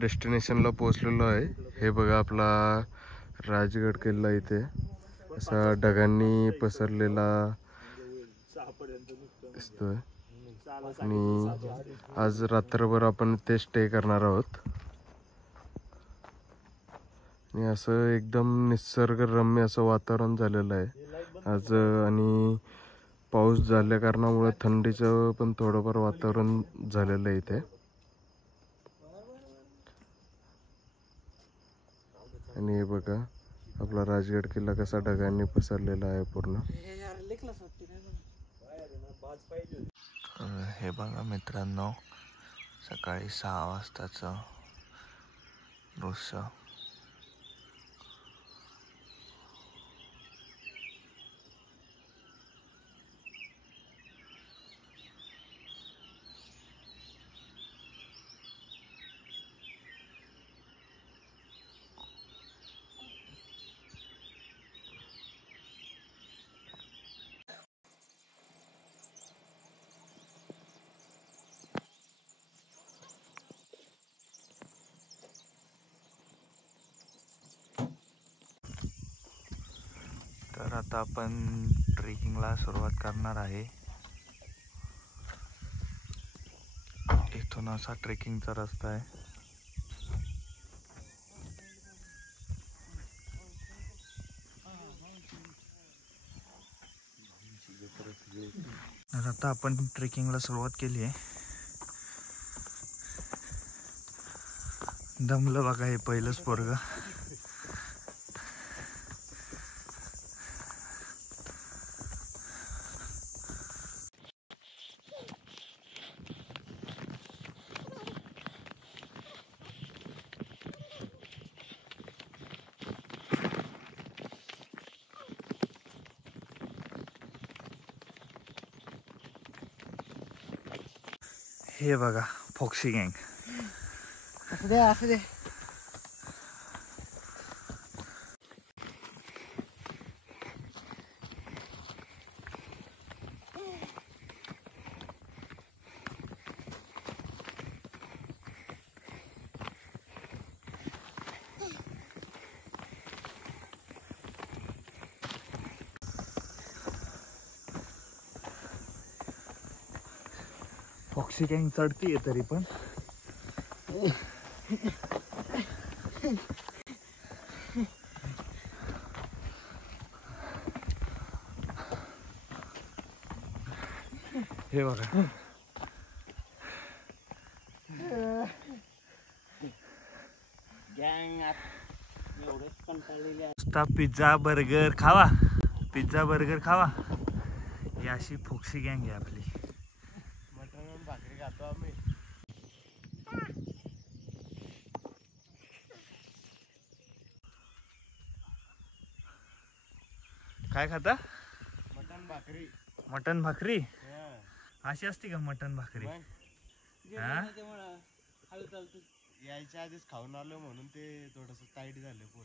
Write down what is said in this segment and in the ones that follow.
डेस्टिनेशनला पोहोचलेलो आहे। हे बघा आपला राजगड किल्ला इथे असा ढगांनी पसरलेला दिसतोय आणि आज रात्रभर आपण ते स्टे करणार आहोत आणि असं एकदम निसर्गरम्य असं वातावरण झालेलं आहे आज आणि पाऊस झाल्या कारणामुळे थंडीचं पण थोडंफार वातावरण झालेलं आहे इथे आणि हे बघा आपला राजगड किल्ला कसा ढगांनी पसरलेला आहे पूर्ण। हे बघा मित्रांनो सकाळी 6 वाजताचं दृश्य। तर आता आपण ट्रेकिंगला सुरुवात करणार आहे। इथून असा ट्रेकिंगचा रस्ता आहे। तर आता आपण ट्रेकिंगला सुरुवात केली आहे। दमलं बघा हे पहिलंच पोरग। हे बघा फॉक्सी गँग। असू दे असू दे। फॉक्सी गँग चढतीये तरी पण हे बघा गँग एवढेच कंटाळलेले आहे। नुसता पिझ्झा बर्गर खावा, पिझ्झा बर्गर खावा, ही अशी फॉक्सी गँग आहे आपली। मटण भाकरी खातो आम्ही। काय खाता? मटण भाकरी। मटन भाकरी अशी असते का मटन भाकरी? यायच्या आधीच खाऊन आलो म्हणून ते थोडस टाईट झालं पोट।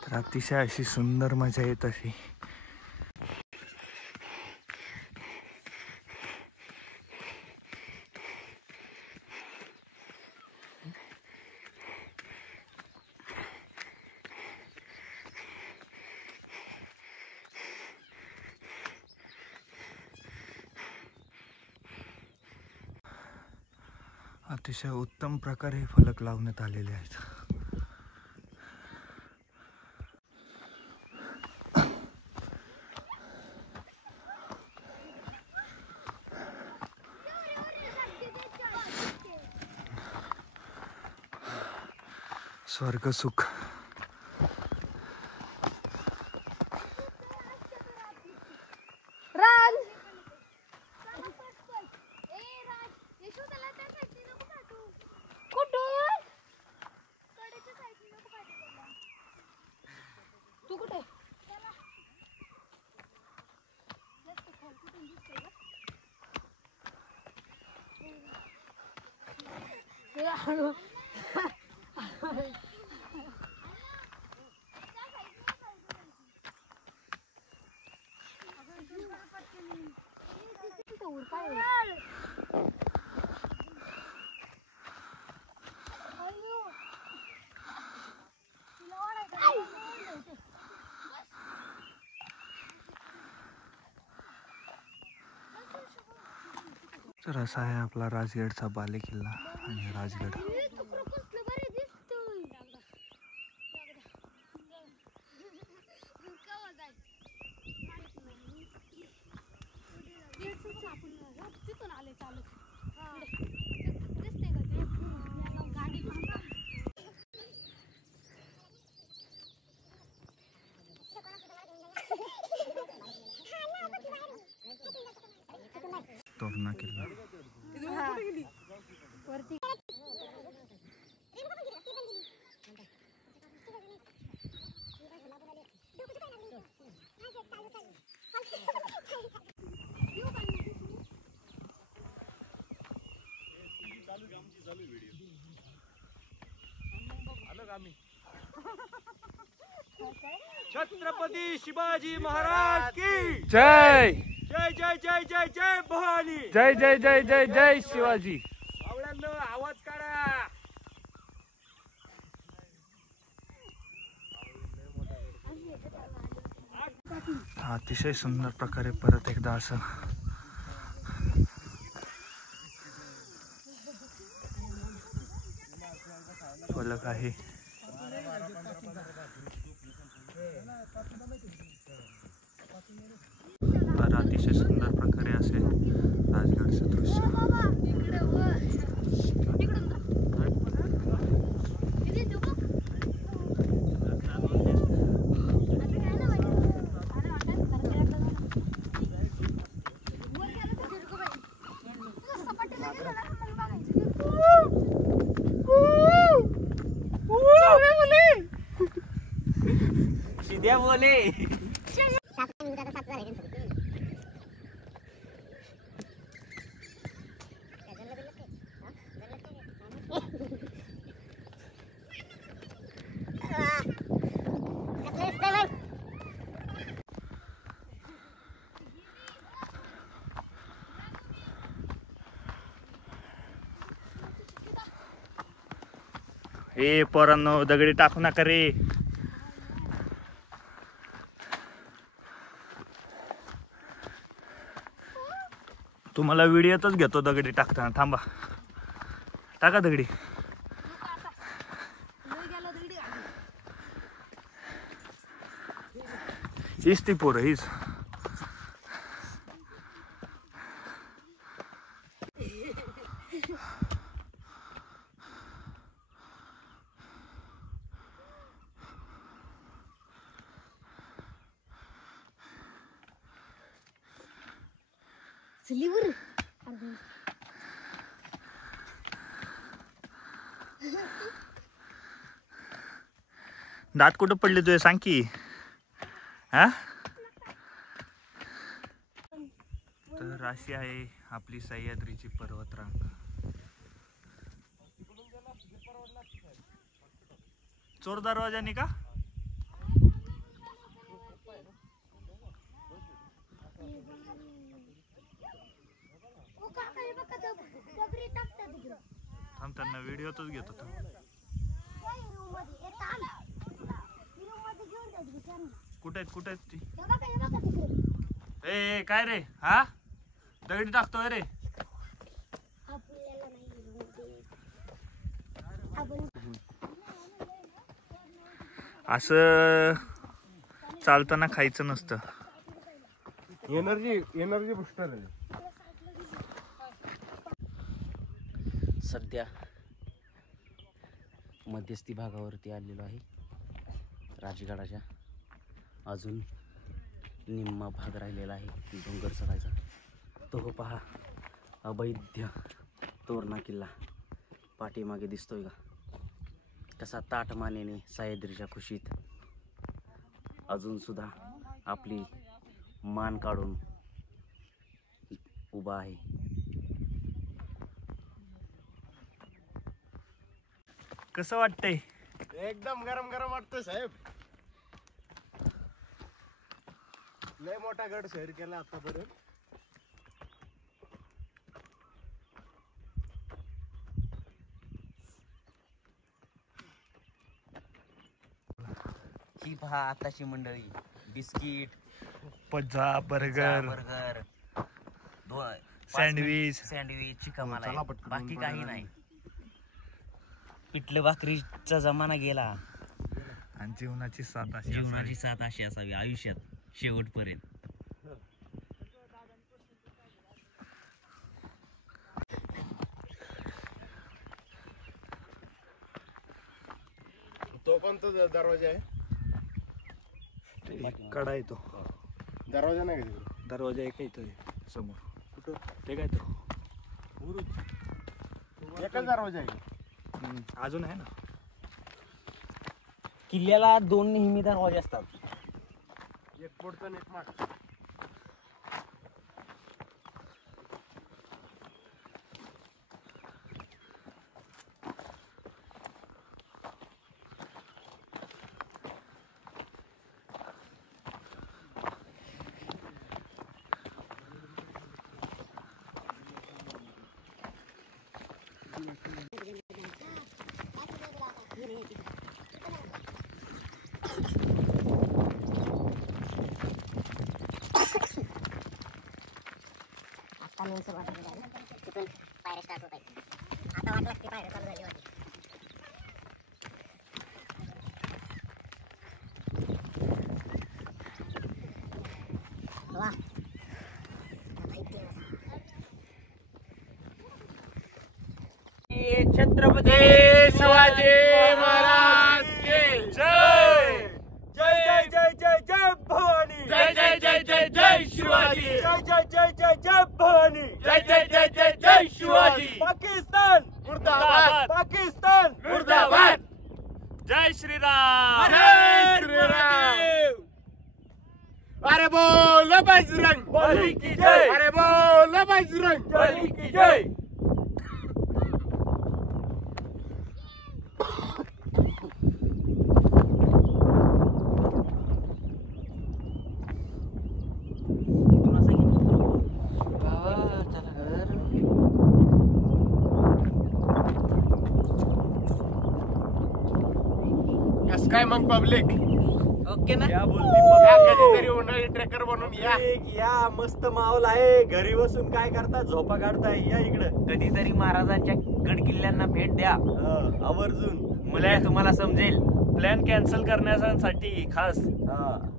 तर अतिशय अशी सुंदर मजा येत अशी। अतिशय उत्तम प्रकारे फलक लावण्यात आलेले आहेत। स्वर्ग सुख। राज तर असा आहे आपला राजगडचा बालेकिल्ला आणि राजगड. तोरणा किल्ला. छत्रपती शिवाजी महाराज की जय जय जय जय जय जय भवानी. जय जय जय जय जय शिवाजी. आवळ्यांनो आवाज काढा. अतिशय सुंदर प्रकारे परत एकदा असं फलक आहे. तर अतिशय सुंदर प्रकारे असे राजगडचं दृश्य. सीध्या बोले. ए पोरांनो दगडी टाकू नका रे. तुम्हाला व्हिडिओतच घेतो दगडी टाकताना. थांबा, टाका दगडी. हीच ती पोरं हीच. दात कुठं पडले तुझे सांग की. हा तर अशी आहे आपली सह्याद्रीची पर्वतरांग. चोर दरवाजाने का? थांब, त्यांना व्हिडिओतच घेतो. कुठे आहेत ती? ए काय रे, हा दगडी टाकतोय रे. असं चालताना खायचं नसतं. एनर्जी बुस्टर आहे. सध्या मध्यस्थी भागावरती आलेलो आहे राजगडाच्या. अजून निम्मा भाग राहिलेला आहे डोंगर चढायचा. तो पहा अवैध तोरणा किल्ला पाठीमागे दिसतोय का, कसा ताटमानेने सह्याद्रीच्या खुशीत अजून सुद्धा आपली मान काढून उभा आहे. कसं वाटतंय? एकदम गरम गरम वाटतंय साहेब. लय मोठा गड सैर केला आतापर्यंत. ही पहा आताची मंडळी, biscuit, pizza, burger, sandwich chicken मला बाकी काही नाही. पिठलं भाकरीचा जमाना गेला आणि जीवनाची साथ अशी असावी आयुष्यात शेवटपर्यंत. तो कोणता दरवाजा आहे? कडा येतो. दरवाजा नाही का तिकडे? दरवाजा एक इथं समोर. कुठं ते काय तो एकच दरवाजा आहे. अजून आहे ना. किल्ल्याला 2 नेहमी दरवाजे असतात, एक पुढचा आणि एक मागचा. तिथून पायऱ्या स्टार्ट होत आहेत. आता वाट लागते पायऱ्या चालू झाली होती. वा छत्रपती शिवाजी महाराज की जय. जय जय जय जय जय भवानी. जय जय जय जय जय शिवाजी. जय जय जय जय जय भवानी. जय जय जय जय जय शिवाजी. पाकिस्तान मुर्दाबाद. पाकिस्तान मुर्दाबाद. जय श्रीराम. जय श्रीराम. अरे बोल बजरंग बली की जय. अरे बोल बजरंग बली की जय. कस काय मग पब्लिक? ओके ना. या बोलती या कधीतरी उन्हाळी ट्रेकर बनून या. या मस्त माहोल आहे. घरी बसून काय करता, झोपा काढताय. या इकडं कधीतरी महाराजांच्या गड किल्ल्यांना भेट द्या, आवर्जून. मला तुम्हाला समजेल. प्लॅन कॅन्सल करण्यासाठी खास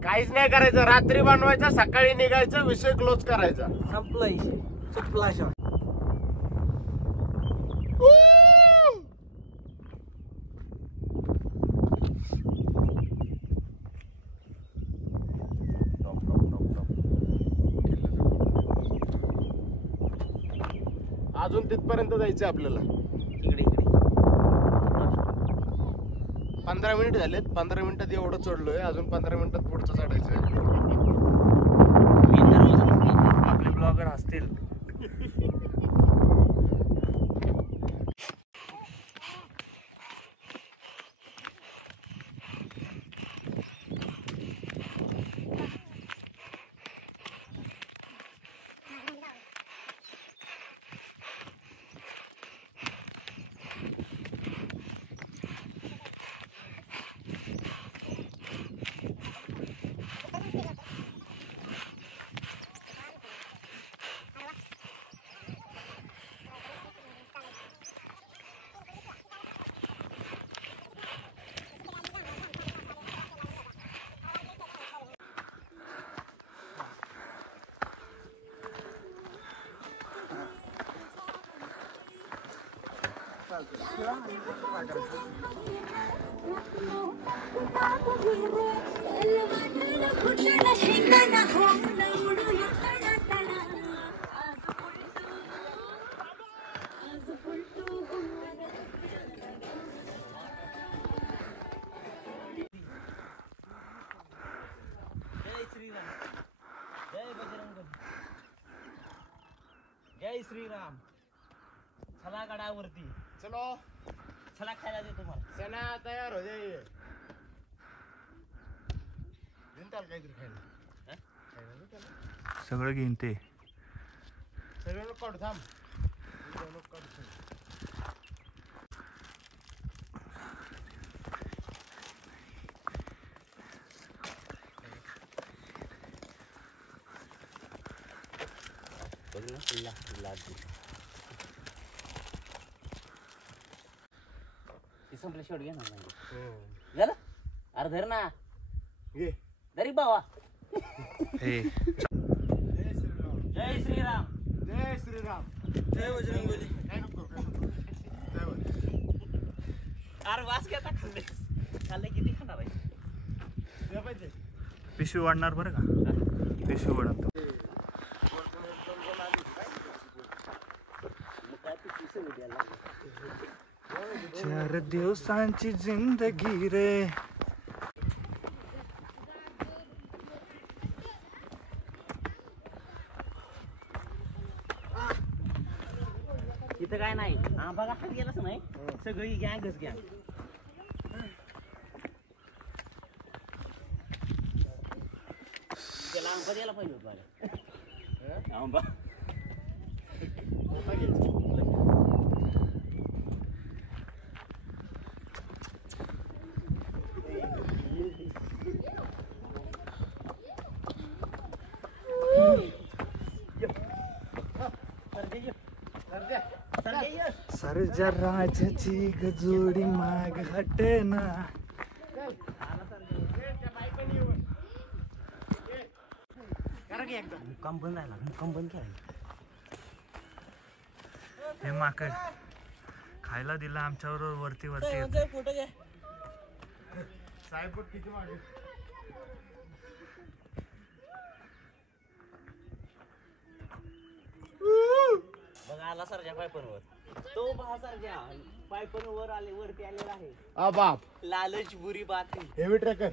काहीच नाही करायचं. रात्री बनवायचं, सकाळी निघायचं, विषय क्लोज करायचा. संपला शॉट. अजून तिथपर्यंत जायचं आपल्याला. इकडे इकडे 15 मिनिट झालेत. 15 मिनिटात एवढं चढलोय. अजून 15 मिनिटात पुढचं चढायचंय. आपले ब्लॉगर असतील. जय श्रीराम. चला गडावरती. चलो चला खायला देतो तुम्हाला. चला तयार हो जाई. काहीतरी खायला सगळं घेईन ते. सगळं लोक काढू थांब. संपल्या शेवट घे ना झालं. अरे धर ना घे. तरी बावा. हे जय श्रीराम. जय श्रीराम. जय बजरंगबली. काय नको काय नको. जय बजरंग. अरे वास घ्या खाल्ले खाल्ले किती खाणार आहे. द्या पाहिजे. पिशवी वाढणार बरं का. पिशवी वाढत. चार दिवसांची जिंदगी रे. इथं काय नाही. आंबा गाठात गेलाच नाही. सगळी गँगच गँग. त्याला आंबा द्यायला पाहिजे होत मला. आंबा सरजा राजाची गजोडी माग हटना. मुक्काम बंद झाला. मुक्काम बंद केला. हे माकड खायला दिलं आमच्याबरोबर वरती वरती येतं. फोटो घ्या. साहेब किती मागे. बघा आला सरजा पायपनवर. तो पहा सरजा पायपनवर आले. वरती आलेला आहे. आ बाप. लालच बुरी बात है. Heavy tracker.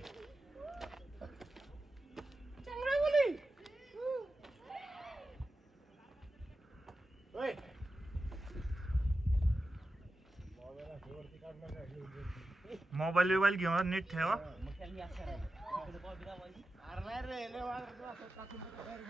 मोबाईल बिबाईल घेऊन नीट ठेवा. मग त्याला हे असं करायचं. इकडे बॉबी लावायची. अरे नाही रे लय वाजत असं टाकून मोबाईल.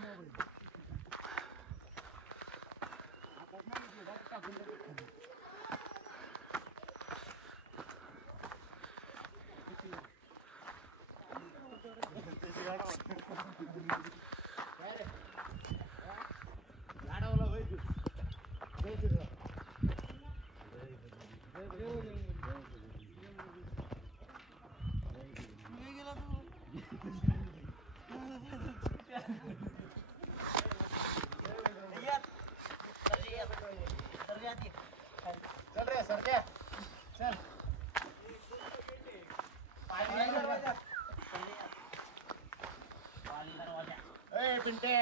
चल रे सरक्या. चल. ए पिंटे.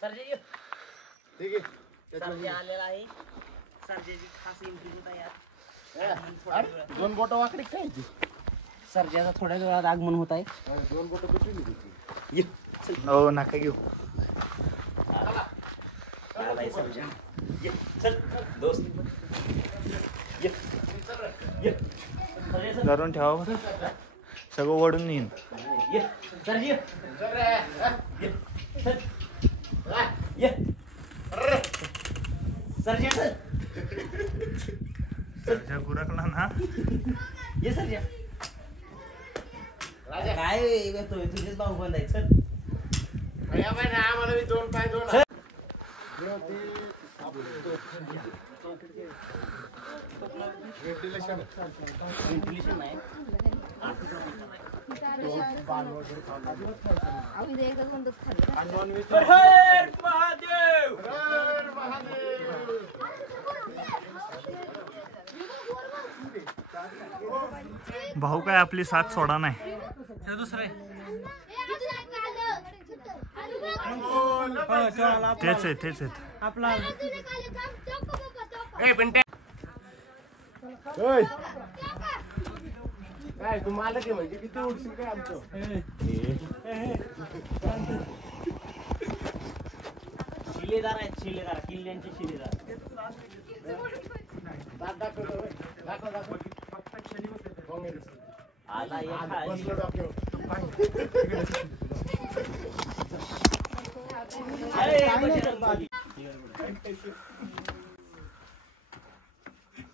सरजा ये. ठीक आहे. सरजा आलेला आहे. सरजाची खास एंट्री होत आहे यात. अरे दोन बोट वाकडी खायची. सरजाचा थोड्या वेळात आगमन होत आहे. दोन बोट कुठली ये. हो नका घेऊ. आलाय सरजा. ये. चल दोस्त. ये. ये. सरजा चल. धरून ठेवा बरं. सगळं ओढून येईन. ये. सरजा ये. चल रे. ये. चल. ये. सरजा चल. सरजा गुरकला ना. ये सरजा. राजा काय येतोय तुझेच भाऊ बंद आहे. चल. भैया बाई ना आम्हाला बी दोन पाय दोन. व्हेंटिलेशन. व्हेंटिलेशन नाही. भाऊ काय आपली साथ सोडा नाही. दुसरे तेच आहे तेच आहेत. आपला ए पिंटे. ओय काय तू मालक आहे म्हणजे किती उडशील काय आमचं. शिलेदार आहेत. शिलेदार किल्ल्यांचे शिलेदार. आला एक खाली.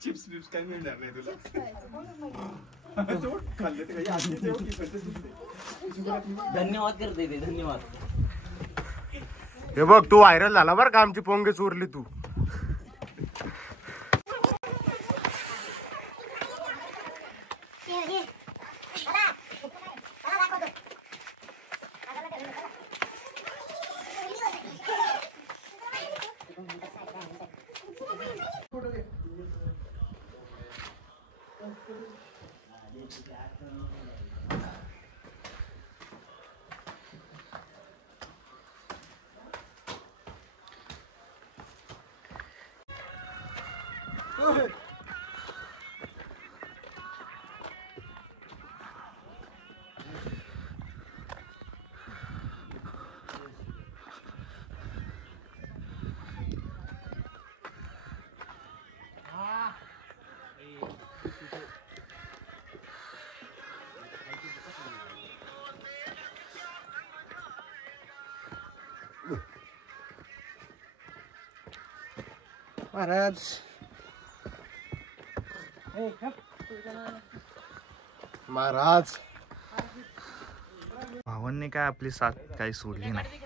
चिप्स बिप्स काय मिळणार नाही तुला. खाल्ले ते काही आधी तेवढी धन्यवाद करते ते, धन्यवाद. हे बघ तू व्हायरल झाला बरं का, आमची पोंगे चोरली तू. महाराज महाराज भावांनी काय आपली साथ काही सोडली नाही.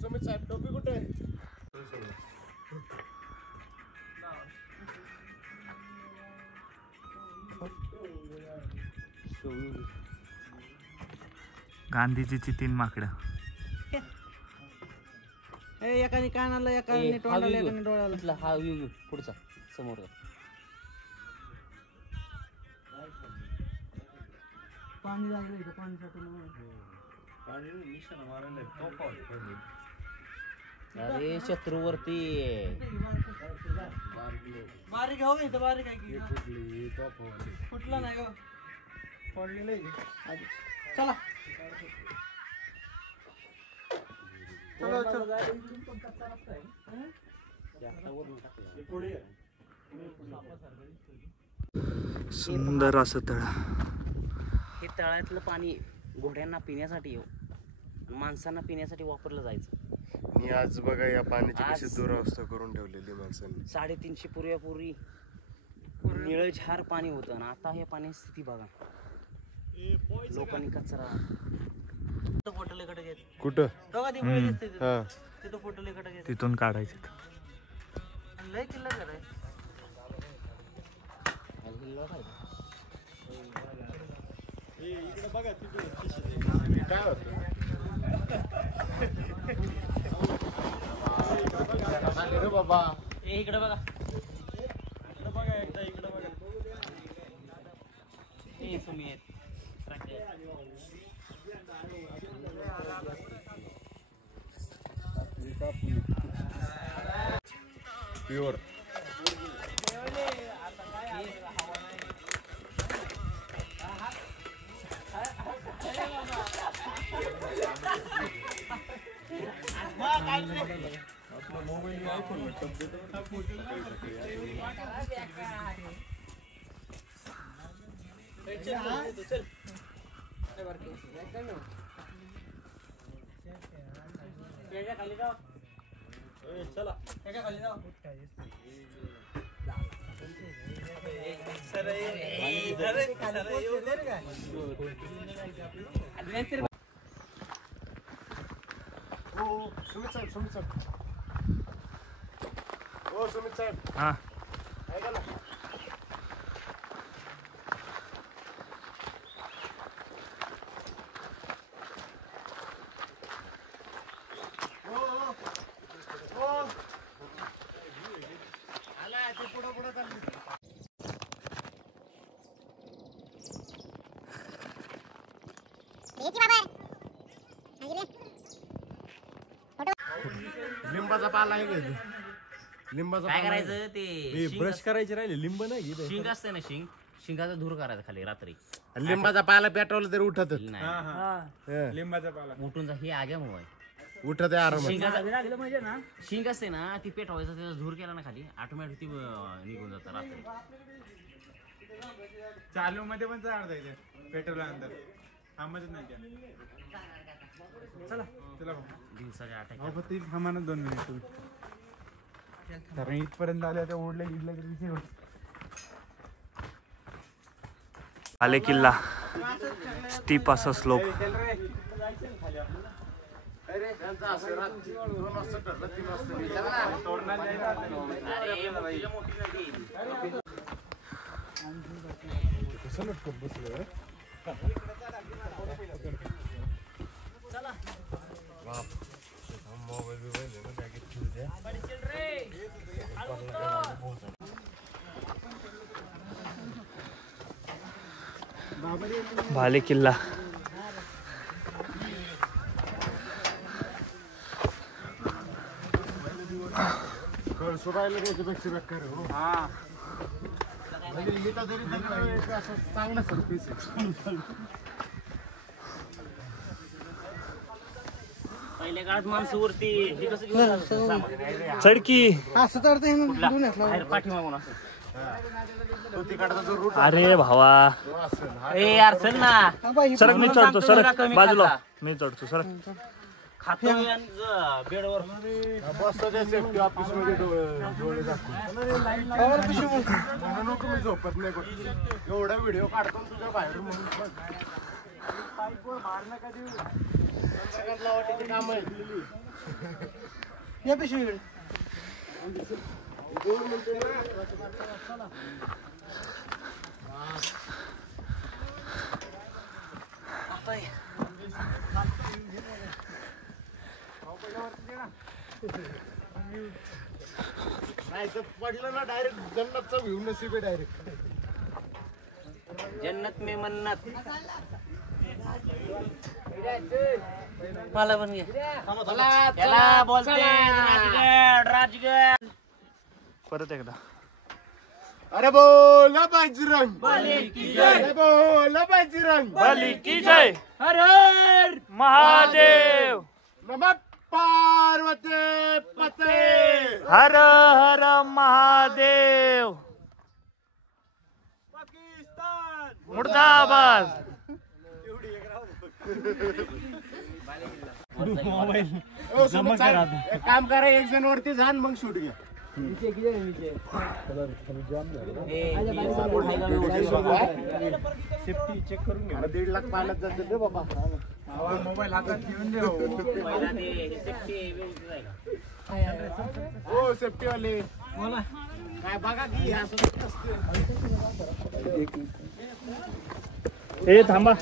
सुमित साहेब टोपी कुठे आहे? गांधीजीची 3 माकडं. एकाने कानाला एकाने तोंडाला एकाने डोळ्याला. इथला हा व्ह्यू पुढचा समोर. पाणी लागलं इथं, पाणी साठून. अरे शत्रूवरती बारीक हो इथं, बारीक आहे की फुटलं नाही गं, पडलेलं आहे. चला चलो चलो. सुंदर असं तळ. हे तळ्यातलं पाणी घोड्यांना पिण्यासाठी माणसांना पिण्यासाठी वापरलं जायचं. मी आज बघा या पाण्याची कशी आज- दुरावस्था करून ठेवलेली माणसांनी. 350 पूर्वीपूर्वी निळझार पाणी होतं आणि आता हे पाण्याची स्थिती बघा. लोकांनी कचरा. फोटोलेकडे घेत कुठं? दोघा ती मुळे दिसते तिथं. हा तिथं फोटोलेकडे घेत तिथून काढायचे. लय किल्ला कराय. इकडे बघा काय होतं? बाबा इकडे बघा. इकडे बघा एकदा, इकडे बघा. सुमित प्युअर चला खाली जाऊ. सुमित साहेब हो सुमित साहेब हा ऐका ना लिंबाचा पाला आहे का लिंबाचा काय करायचं ते शिंग ब्रश करायचे राहिले लिंब नाही शिंग असते ना शिंगाचा धूर करायचा खाली रात्री लिंबाचा पाला पेटवला तरी उठत नाही लिंबाचा पाला उठून जा हे आग्या मोबाईल उठत आहे आरामात शिंगाचा शिंग असते ना ती पेटवायचं त्याचा धूर केला ना खाली ऑटोमॅटिक ती निघून जातं रात्री चालू मध्ये पण चालत आहे पेट्रोलनंतर थांबतच नाही चला चला दिवसाच्या 8 ती थांबा 2 मिनिट कारण इथपर्यंत आल्या त्या ओढल्या गिडल्या तरी विषय होत बाले किल्ला स्टीप असा स्लोप बाले किल्ला सुरायला त्याच्यापेक्षा बेकार हो म्हणजे मी तर जरी असं चांगलं सर्विस पहिल्या काळात माणसं वरती हे कसं घेऊन जायचं सामान? चढकी असं चढता कुठला? बाहेर पाठीमागून असं अरे भावा ए यार चल ना सरक मी चढतो सरक बाजूला मी चढतो सरक खातो आणि बेडवर सेफ्टी ऑफिस मध्ये डोळे दाखवून नको मी झोपत नाही कुठे एवढा व्हिडिओ काढतो तुझ्या बाहेर म्हणून काम आहे या पिशवीकडे नाही तर पडलं ना डायरेक्ट जन्नतचा व्ह्यू नसीब आहे डायरेक्ट जन्नत में मन्नत मला पण घे त्याला बोलते राजगड परत एकदा अरे बोला बाजीरंग अरे बोला बाजीरंग बली की जय हर हर महादेव नमः पार्वती पते हर हर महादेव मुर्दाबाद काम करा 1 जण वरती जा मग शूट घ्या सेफ्टी चेक करून घ्या 1.5 लाख पाहिलाच जाते बाबा मोबाईल हातात घेऊन दे हो सेफ्टी वाले बोला काय बघा की असं ए थांबा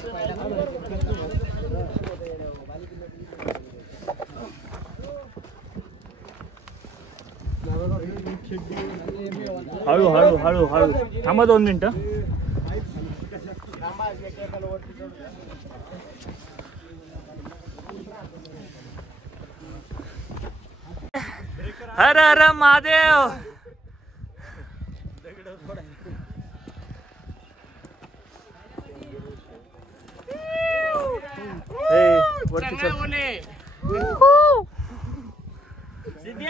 हळू हळू हळू हळू थांबा 2 मिनिटं हर हर महादेव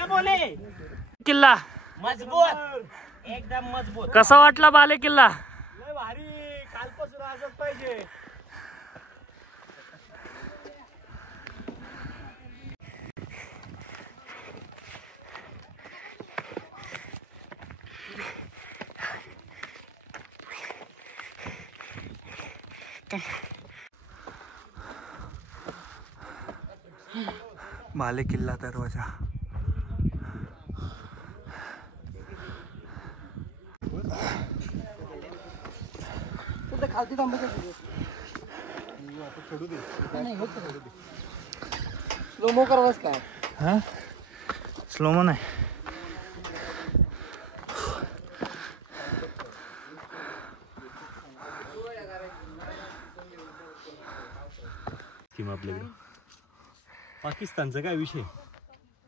बोले किल्ला मजबूत एकदम मजबूत कसा वाटला बाले किल्ला लय भारी कालपासून असंच पाहिजे बाले किल्ला दरवाजा. खालती थांबायचं स्लोमो करावाच काय. हा स्लोमो नाही. स्कीम आपल्याकडे. पाकिस्तानचा काय विषय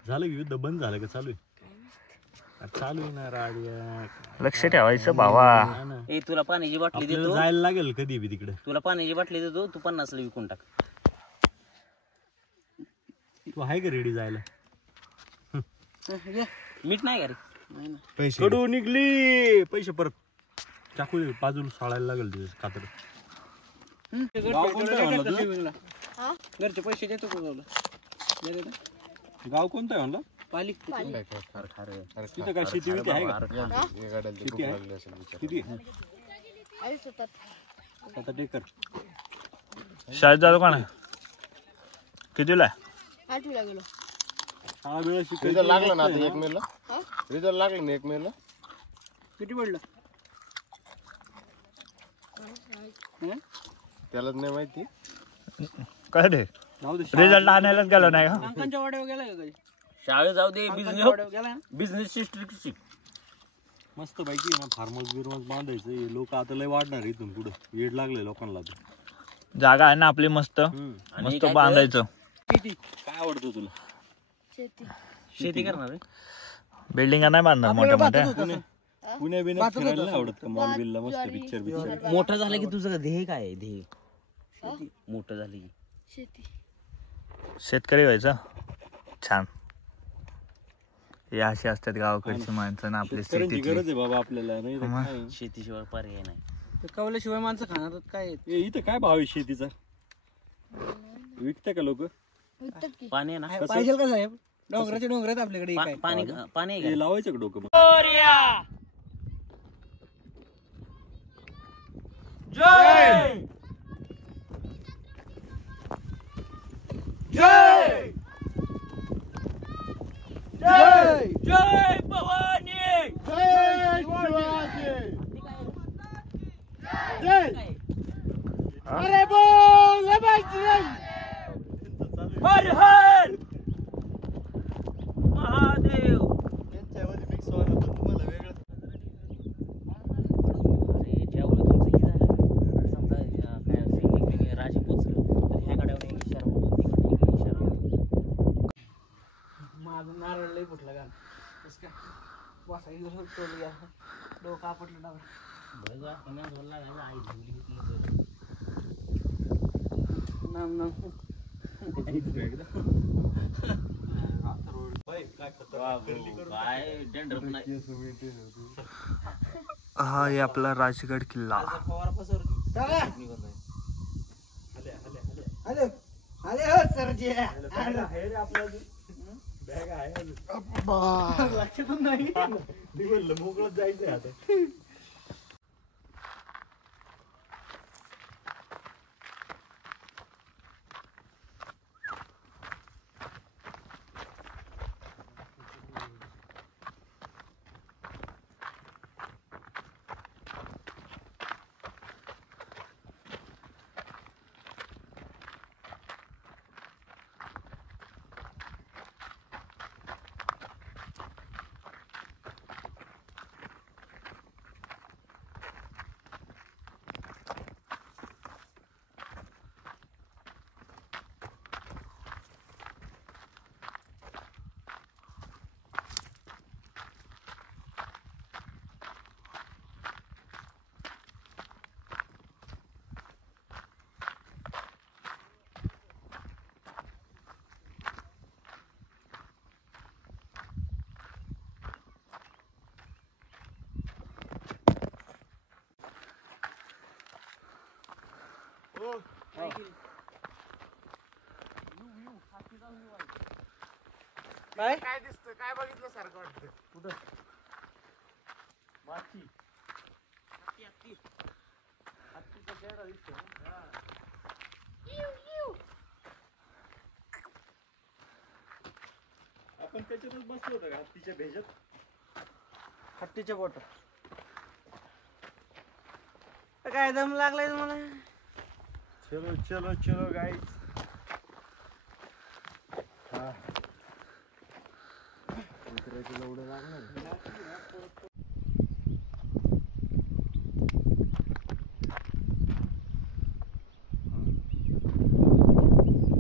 झालं की युद्ध बंद झालं का चालू आहे? चालू आहे ना राडिया. लक्ष ठेवायचं भावा. ए तुला पाण्याची बाटली आपल्याला देतो. जायला लागेल कधी बी तिकडे. तुला पाण्याची बाटली देतो, तू 50 ला विकून टाक. तू आहे का रेडी जायला? मीठ नाही का रे? पैसे कडू निघली. पैसे परत चाकू बाजूला सोडायला लागेल तुझं कातड. घरचे पैसे देतो का गाव कोणतं आहे म्हणलं? पाली तिथं काय शेती बिती आहे का? शेती आहे? किती? 7 एकर. शाळेत जातो का नाही? कितीला आहे? 8वीला गेलो. शाळा वेळा रिझल्ट लागला ना आता 1 मेला. रिझल्ट लागला ना 1 मेला. किती पडलं? त्यालाच नाही माहिती. काय रे रिझल्ट आणायलाच गेलो नाही का? अंकांच्या वाड्यावर गेलाय का कधी? शाळेत जाऊ दे. वाड्यावर गेलाय ना? बिझनेस शिक. मस्त पैकी ना फार्मस बिर्मस बांधायचं. हे लोक आता लय वाढणार इथून पुढे. वेळ लागले लोकांना आता. जागा आहे ना आपली मस्त. मस्त बांधायचं. काय आवडतं तुला? शेती करणार आहे. बिल्डिंग नाही बांधणार मोठ्या मोठ्या. पुण्या बिण्यात फिरायला नाही आवडत का? मॉल बिलला मस्त पिक्चर. मोठं झालं की तुझं ध्येय काय आहे? ध्येय मोठं झालं की शेती. शेतकरी व्हायचं. छान. हे अशी असतात गावाकडची माणसं ना आपली शेतकऱ्यांची सिटीतली. गरज आहे बाबा आपल्याला. नाही तर काय? शेतीशिवाय पर्याय नाही. कवल्याशिवाय माणसं खाणार काय? इथं काय भाव आहे शेतीचा? विकते का लोक? पाणी आहे ना? पाहिजे का साहेब? डोंगराचे डोंगर आहेत आपल्याकडे. काय पाणी आहे का? हे लावायचं का डोकं? अरे बोल हर हर महादेव. अरे ज्यावेळी तुमचं हे झालं समजा काय वेगवेगळे राजे पोचले तर ह्या गाड्यावर एक इशारा होतो, तिकडे एक इशारा होतो. माझं नारळ लई फुटलं का? कसं काय वासायचं तोडलं या डोकं आपटलं डावर. बघा पुन्हा बोलला का आई झुली होती. नाम नाम काय डेंडर नाही. हा हे आपला राजगड किल्ला. फवारा पसर. हॅलो अरे हो सरजी. लक्षातच नाही. मोकळत जायचंय आता. काय दिसतं? काय बघितलं सारखं वाटतं? कुठं? माती. हत्तीचा चेहरा आपण त्याच्यातच बसलो होतो का हत्तीच्या भेजत? हत्तीच्या बोट काय दम लागलाय तुम्हाला? चलो चलो चलो गाईज.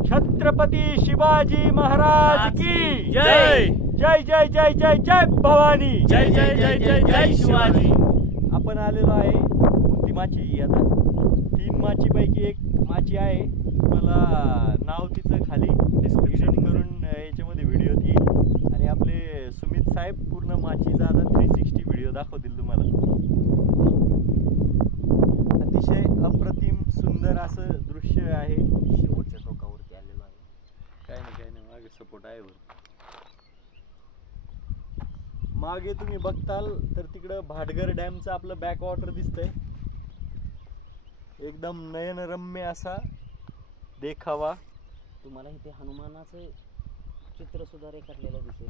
छत्रपती शिवाजी महाराज की जय. जय जय जय जय जय भवानी. जय जय जय जय जय शिवाजी. आपण आलेलो आहे कोणती माची आता 3 माची पैकी एक माची आहे. मला नाव तिचं खाली डिस्क्रिप्शन करून याच्यामध्ये व्हिडिओ येईल आणि आपले सुमित साहेब पूर्ण माचीचा आता 360 व्हिडिओ दाखवतील तुम्हाला. अतिशय अप्रतिम सुंदर असं दृश्य आहे. शेवटच्या टोकावरती आलेलो आहे. काय नाही मागे सपोर्ट आहे बरं. मागे तुम्ही बघताल तर तिकडं भाटघर डॅमचं आपलं बॅक वॉटर दिसतंय. एकदम नयनरम्य असा देखावा. तुम्हाला इथे हनुमानाचं चित्र सुद्धा रेखाटलेलं दिसेल.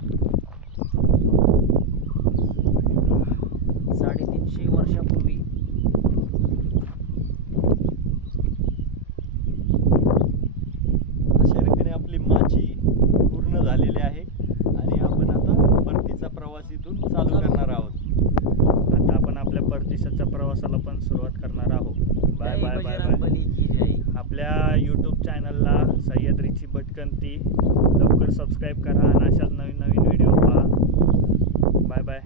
350 वर्षापूर्वी अशा रीतीने आपली माची पूर्ण झालेली आहे आणि आपण आता परतीचा प्रवास इथून चालू करणार आहोत. आता आपण आपल्या परदेशाच्या प्रवासाला पण सुरुवात करणार आहोत. बाय जय bye bye bye. Bajrang Bali की जय. आपल्या यूट्यूब चॅनलला सह्याद्रीची भटकंती लवकर सबस्क्राईब करा आणि अशाच नवीन नवीन व्हिडिओ पहा. Bye bye.